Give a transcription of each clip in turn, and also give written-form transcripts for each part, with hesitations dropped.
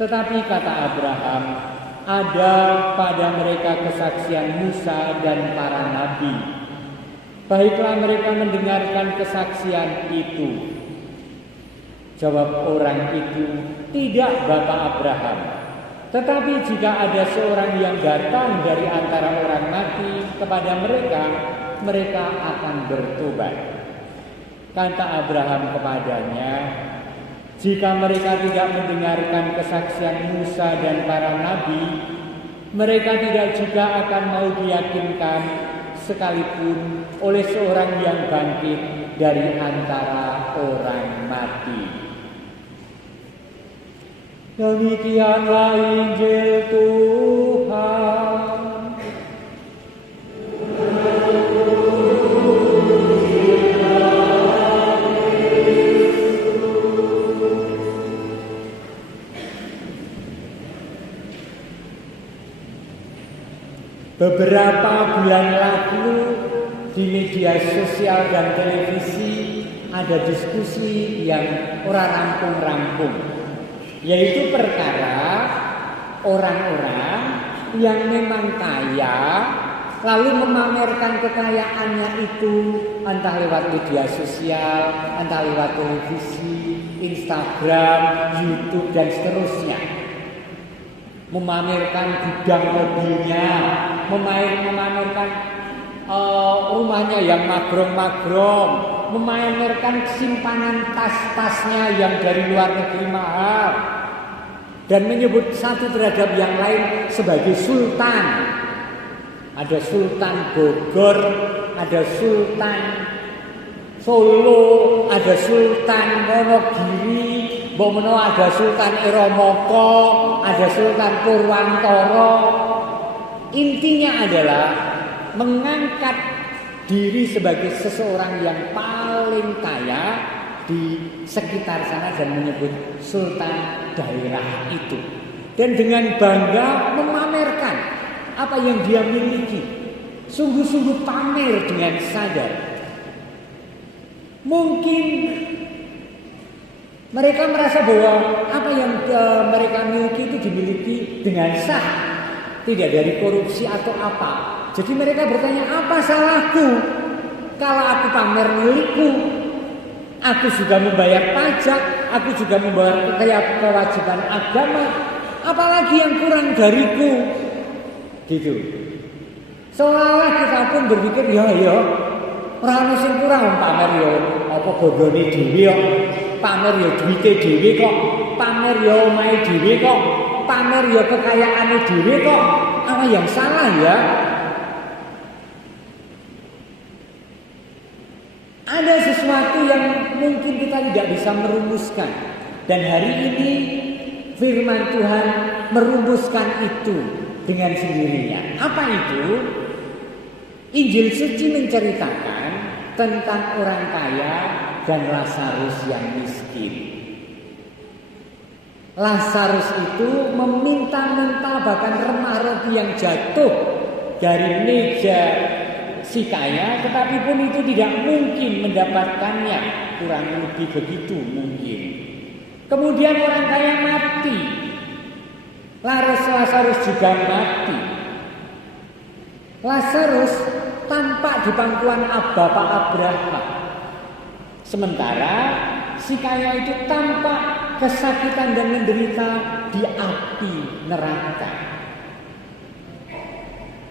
Tetapi kata Abraham, ada pada mereka kesaksian Musa dan para nabi. Baiklah mereka mendengarkan kesaksian itu. Jawab orang itu, tidak Bapak Abraham. Tetapi jika ada seorang yang datang dari antara orang mati kepada mereka, mereka akan bertobat. Kata Abraham kepadanya, jika mereka tidak mendengarkan kesaksian Musa dan para nabi, mereka tidak juga akan mau diyakinkan sekalipun oleh seorang yang bangkit dari antara orang mati. Demikianlah Injil Tuhan. Beberapa bulan lalu di media sosial dan televisi ada diskusi yang orang rampung-rampung, yaitu perkara orang-orang yang memang kaya lalu memamerkan kekayaannya itu entah lewat media sosial, entah lewat televisi, Instagram, YouTube dan seterusnya. Memamerkan gudang mobilnya, memamerkan rumahnya yang magrong-magrong, memamerkan simpanan tas-tasnya yang dari luar negeri mahal, dan menyebut satu terhadap yang lain sebagai sultan. Ada Sultan Bogor, ada Sultan Solo, ada Sultan Wonogiri, Bomono, ada Sultan Iromoko, ada Sultan Purwantoro. Intinya adalah mengangkat diri sebagai seseorang yang paling kaya di sekitar sana dan menyebut sultan daerah itu. Dan dengan bangga memamerkan apa yang dia miliki. Sungguh-sungguh pamer dengan sadar. Mungkin mereka merasa bahwa apa yang mereka miliki itu dimiliki dengan sah, tidak dari korupsi atau apa. Jadi mereka bertanya, apa salahku kalau aku pamer milikku? Aku juga membayar pajak, aku juga membayar kewajiban agama. Apalagi yang kurang dariku? Gitu. Seolah kita pun berpikir, ya, ora ono sing kurang pamer ya apa bodone dhewe kok. Pamer ya duwite dhewe kok, pamer ya omahe dhewe kok, pamer ya kekayaane dhewe kok. Apa yang salah ya? Ada sesuatu yang mungkin kita tidak bisa merumuskan. Dan hari ini firman Tuhan merumuskan itu dengan sendirinya. Apa itu? Injil suci menceritakan tentang orang kaya dan Lazarus yang miskin. Lazarus itu meminta-minta bahkan remah roti yang jatuh dari meja si kaya, tetapi pun itu tidak mungkin mendapatkannya, kurang lebih begitu mungkin. Kemudian orang kaya mati, Lazarus juga mati. Lazarus tampak di pangkuan Bapak Abraham, sementara si kaya itu tampak kesakitan dan menderita di api neraka.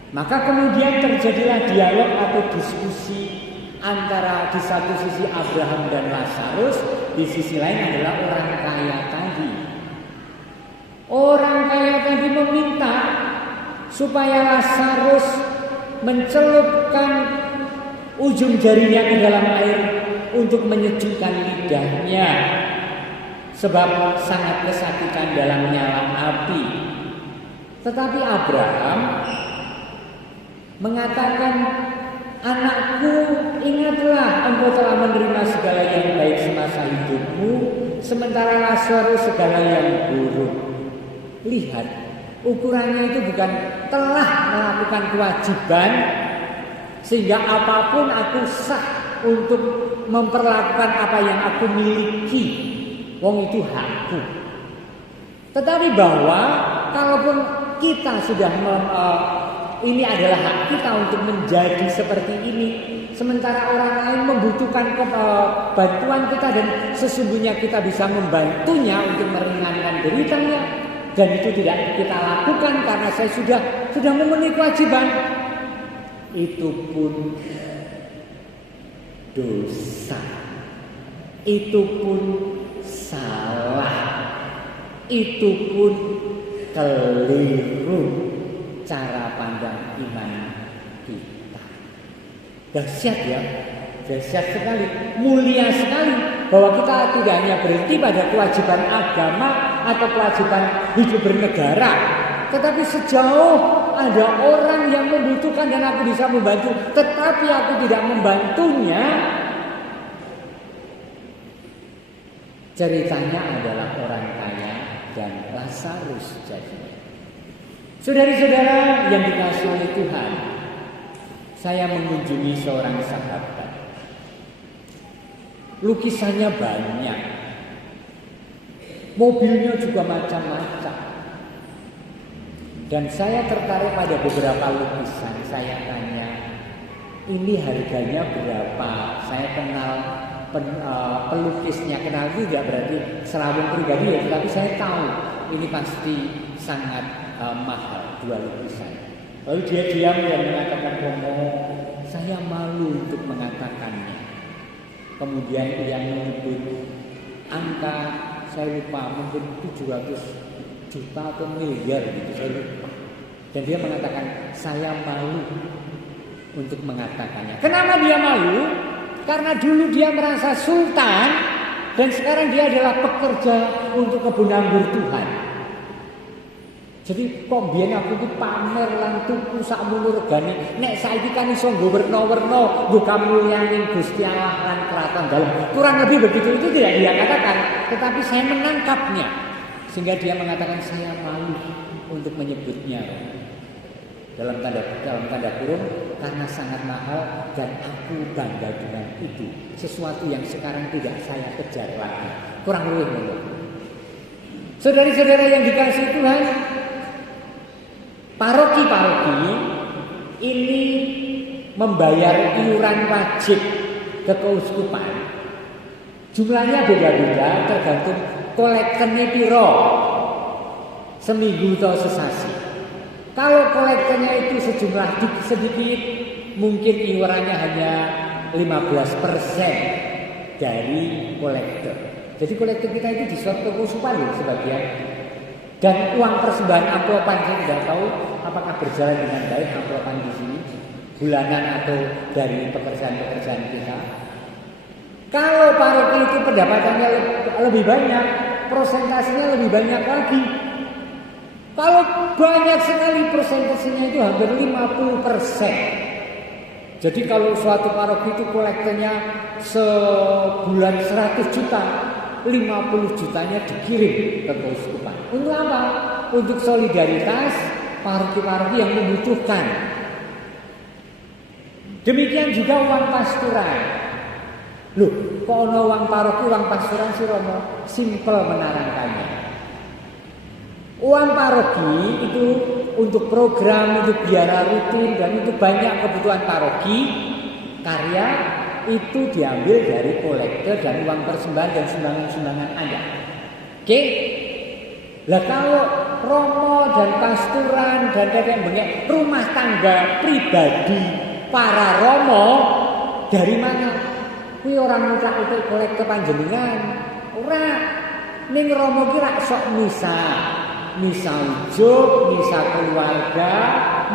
Maka kemudian terjadilah dialog atau diskusi antara di satu sisi Abraham dan Lazarus, di sisi lain adalah orang kaya tadi. Orang kaya tadi meminta supaya Lazarus mencelupkan ujung jarinya ke dalam air untuk menyejukkan lidahnya, sebab sangat kesakitan dalam nyala api. Tetapi Abraham mengatakan, anakku, ingatlah engkau telah menerima segala yang baik semasa hidupmu, sementara Lazarus segala yang buruk. Lihat, ukurannya itu bukan telah melakukan kewajiban sehingga apapun aku sah untuk memperlakukan apa yang aku miliki. Wong itu hakku. Tetapi bahwa kalaupun kita sudah ini adalah hak kita untuk menjadi seperti ini, sementara orang lain membutuhkan bantuan kita dan sesungguhnya kita bisa membantunya untuk meringankan deritanya, dan itu tidak kita lakukan karena saya sudah memenuhi kewajiban, itu pun dosa, itu pun salah, itu pun keliru cara pandang iman kita. Dahsyat ya, dahsyat sekali, mulia sekali bahwa kita tidak hanya berhenti pada kewajiban agama atau kewajiban hidup bernegara, tetapi sejauh ada orang yang membutuhkan dan aku bisa membantu, tetapi aku tidak membantunya, ceritanya adalah orang kaya dan Lazarus jadinya. Saudara-saudara yang dikasihi oleh Tuhan, saya mengunjungi seorang sahabat. Lukisannya banyak, mobilnya juga macam-macam. Dan saya tertarik pada beberapa lukisan. Saya tanya, ini harganya berapa? Saya kenal pelukisnya, kenal itu tidak berarti serawung pribadi ya, tetapi saya tahu ini pasti sangat mahal, dua lukisan. Lalu dia diam dan mengatakan, Romo, saya malu untuk mengatakannya. Kemudian dia menyebut angka, saya lupa, mungkin 700 juta atau miliar gitu, saya lupa. Dan dia mengatakan, saya malu untuk mengatakannya. Kenapa dia malu? Karena dulu dia merasa sultan dan sekarang dia adalah pekerja untuk kebun anggur Tuhan. Jadi kok biyen aku iki pamer lan tuku sakmono regane, nek saiki kan iso nggo werna-werna, nggo kamulyaning Gusti Allah lan kraton dalem. Kurang lebih begitu, itu tidak dia katakan, tetapi saya menangkapnya sehingga dia mengatakan saya malu untuk menyebutnya dalam tanda kurung karena sangat mahal dan aku bangga dengan itu, sesuatu yang sekarang tidak saya kejar lagi. Kurang lebih begitu. Saudara-saudara yang dikasihi Tuhan, paroki-paroki ini membayar iuran wajib ke keuskupan. Jumlahnya beda-beda tergantung kolektornya piro, seminggu atau sesasi. Kalau kolektornya itu sejumlah sedikit, mungkin iurannya hanya 15% dari kolektor. Jadi kolektor kita itu di suatu keuskupan loh sebagian. Dan uang persembahan amplopan saya tidak tahu apakah berjalan dengan baik amplopan di sini, bulanan atau dari pekerjaan-pekerjaan kita. Kalau paroki itu pendapatannya lebih banyak, prosentasenya lebih banyak lagi. Kalau banyak sekali persentasenya itu hampir 50%. Jadi kalau suatu paroki itu kolektornya sebulan 100 juta, 50 jutanya dikirim ke keuskupan. Untuk apa? Untuk solidaritas paroki-paroki yang membutuhkan. Demikian juga uang pasturan. Loh, kok ono uang paroki, uang pasturan sih Romo? Simpel menerangkannya. Uang paroki itu untuk program, untuk biara rutin, dan untuk banyak kebutuhan paroki, karya itu diambil dari kolektor dan uang persembahan dan sumbangan-sumbangan Anda. Oke? Lah kalau romo dan pasturan dan bengek rumah tangga pribadi para romo dari mana? Kuwi orang ngucak-ucak kolektor panjenengan. Ora, ning romo ki rak sok misa ujuk, misa keluarga,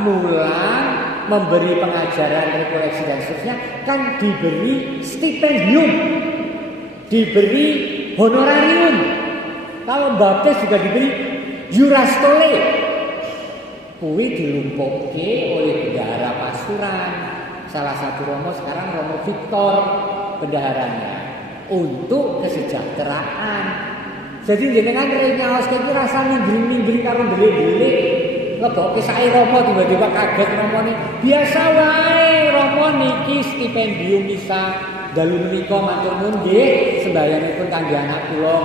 mulang, memberi pengajaran, rekoleksi dan seterusnya, kan diberi stipendium, diberi honorarium. Kalau baptis juga diberi jurastole. Kuwi dilumpuhke oleh bendahara pasturan. Salah satu romo sekarang Romo Victor bendaharanya untuk kesejahteraan. Jadi jenengan nyaos iki rasa minggring-minggring karo ndelik-ndelik. Leboke sae romo tiba-tiba kaget romone. Biasa wae romo niki stipendium misa dalu menika matur nuwun nggih sembahyangipun kangge anak kula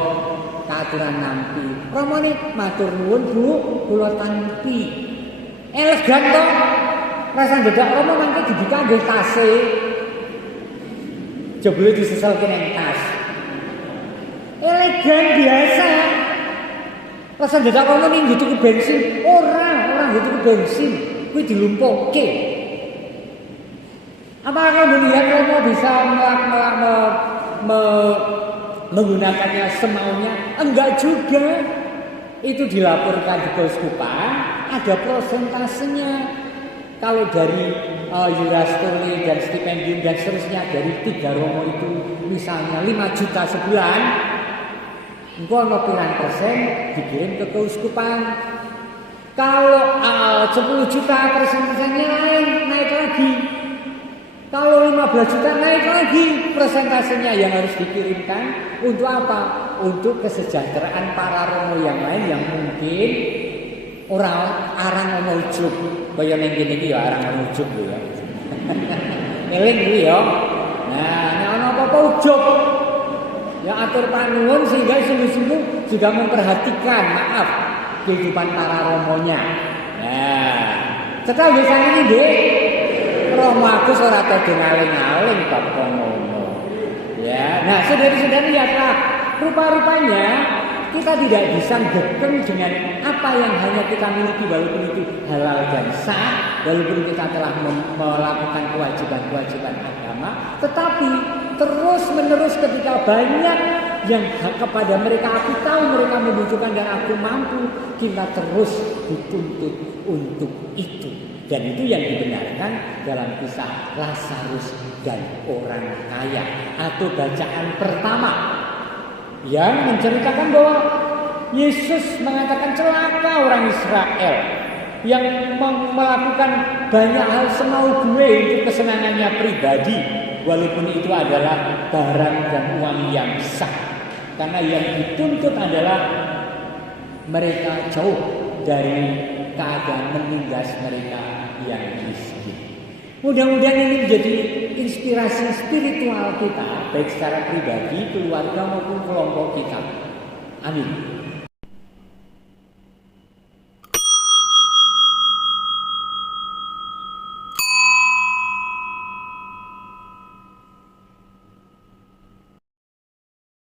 aturan nampi. Romone matur nuwun Bu, kula tampi. Elegan to. Rasa dedak romo mangke dibuka nggih tase. Jebule diseselke nang tas. Elegan biasa. Rasa dedak romo ning tuku bensin, ora tuku bensin. Kuwi dilumpuhke. Apakah kemudian romo bisa menggunakannya semaunya? Enggak juga. Itu dilaporkan di keuskupan, ada prosentasenya. Kalau dari Eurastory dan stipendium dan seterusnya dari 3 romo itu misalnya 5 juta sebulan, engko ono pirang persen dikirim ke keuskupan. Kalau 10 juta persentasenya naik lagi. Kalau 15 juta naik lagi persentasenya yang harus dikirimkan untuk apa? Untuk kesejahteraan para romo yang lain yang mungkin orang arang ono ujug. Kaya ning kene iki ya arang ono ujug ya. Eling kuwi ya. Nah, nek ono apa-apa ujug ya atur panuwun sehingga sungguh-sungguh juga memperhatikan kehidupan para romonya. Nah, setelah desa ini nggih Romo Agus ora tau ngaling-aling bab ngono. Ya, nah saudara-saudara lihatlah rupa-rupanya kita tidak bisa gekeng dengan apa yang hanya kita miliki walaupun itu halal dan sah, walaupun kita telah melakukan kewajiban-kewajiban agama, tetapi terus-menerus ketika banyak yang kepada mereka aku tahu mereka membutuhkan dan aku mampu, kita terus dituntut untuk itu. Dan itu yang dibenarkan dalam kisah Lazarus dan orang kaya atau bacaan pertama yang menceritakan bahwa Yesus mengatakan celaka orang Israel yang melakukan banyak hal semau gue untuk kesenangannya pribadi, walaupun itu adalah barang dan uang yang sah, karena yang dituntut adalah mereka jauh dari keadaan menindas mereka yang miskin. Mudah-mudahan ini menjadi inspirasi spiritual kita, baik secara pribadi, keluarga maupun kelompok kita. Amin.